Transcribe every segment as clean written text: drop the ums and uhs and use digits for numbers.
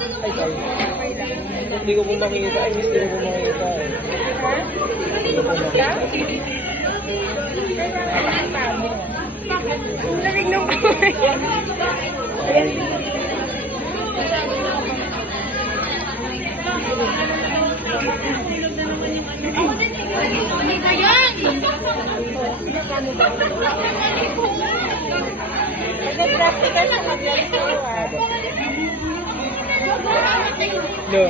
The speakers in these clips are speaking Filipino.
Ay, sorry. Hindi ko po makita. Ay, miss, hindi ko po makita. Hindi ko po makita. Lamig ng kamay. Nag-practical sa mag-laro. No,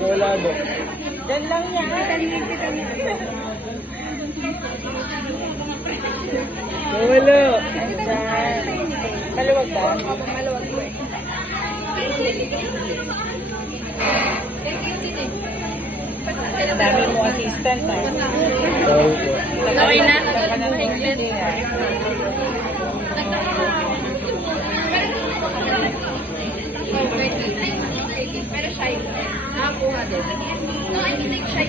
wala do. Dan lang yan. Wala. Ayan. Maluwag ba? Maluwag po eh. Dami mo assistant ha. Sorry po. Okay na? Mahigpit. Pero shy. Nakakuha din. No, I mean like shy.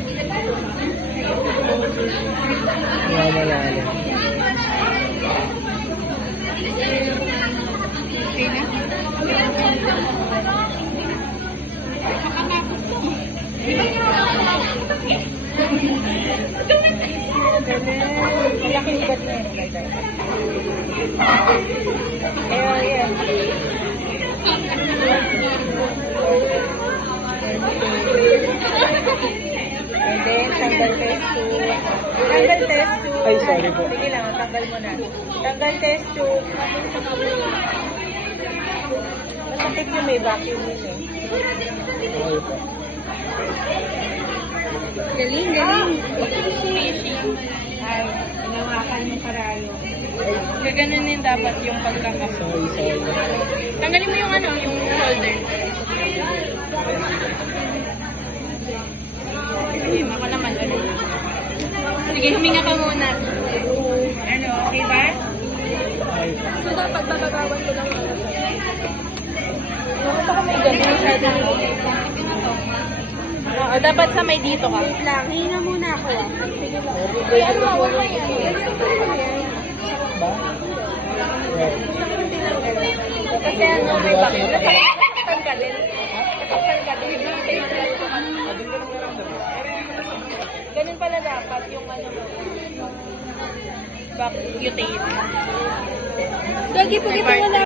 Malalim. Malaking ugat na yun. Ayan. And then, tanggal test tube. Tanggal test tube. Ay, sorry po. Sige lang, tanggal mo na. Tanggal test tube. Masakit yung may vacuum yun eh. Okay po. Galing. Ay, inawakan yung karalo. Gaganon din dapat yung pagkakaso. Sorry. Tanggalin mo yung yung shoulder. Sige, ako naman. Sige, huminga ka muna. Okay ba? Ay, So, dapat babagawan ko lang. Bakit ako may ganun? Dapat sa may dito ka. Wait lang, hinga muna ako Sige lang. Ayan mo, huwag mo yan. ba? Yeah. Kasi may bakit. Tanggalin. Ganun pala dapat yung back, yung tape. Gagi po, ito wala.